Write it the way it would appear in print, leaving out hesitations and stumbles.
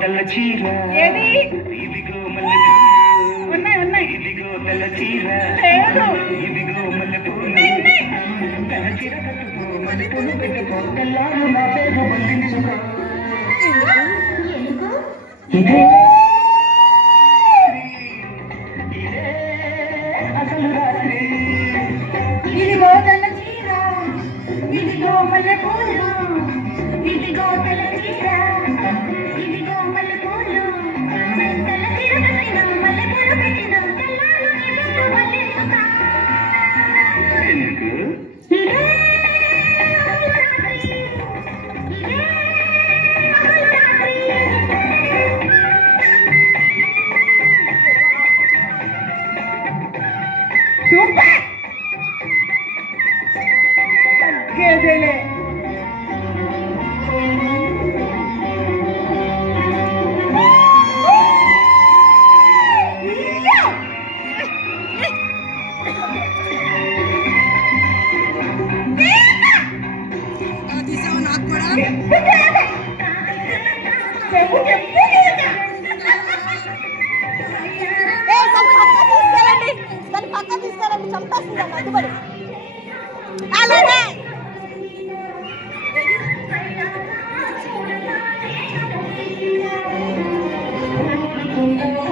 తెల్ల చీర ఏది ఇదిగో మల్లె ఉన్నాయి ఉన్నాయి ఇదిగో తెల్ల చీర లేదు ఇదిగో మల్లె పూలు తెల్ల చీర కట్టుకో మల్లె పూలు పెట్టుకో తెల్లారు నా పేరు బంధించుకో ఇదే అసలు రాత్రి ఇదిగో తెల్ల చీర ఇదిగో మల్లె పూలు ఇదిగో తెల్ల చీర ఇదిగో మల్లె పూలు తెల్ల చీర కట్టిన మల్లె పూలు పెట్టిన తెల్లారు నీ పేరు బంధించుకో ఎందుకు ఇదే అసలు రాత్రి ఇదే అసలు రాత్రి సూపర్ తగ్గేదేలే తీసావా నాకు కూడా చెప్పు చెప్పు దాన్ని పక్క తీసుకెళ్ళండి చంపేస్తుందండి అడ్డుపడి అలాగే Thank you.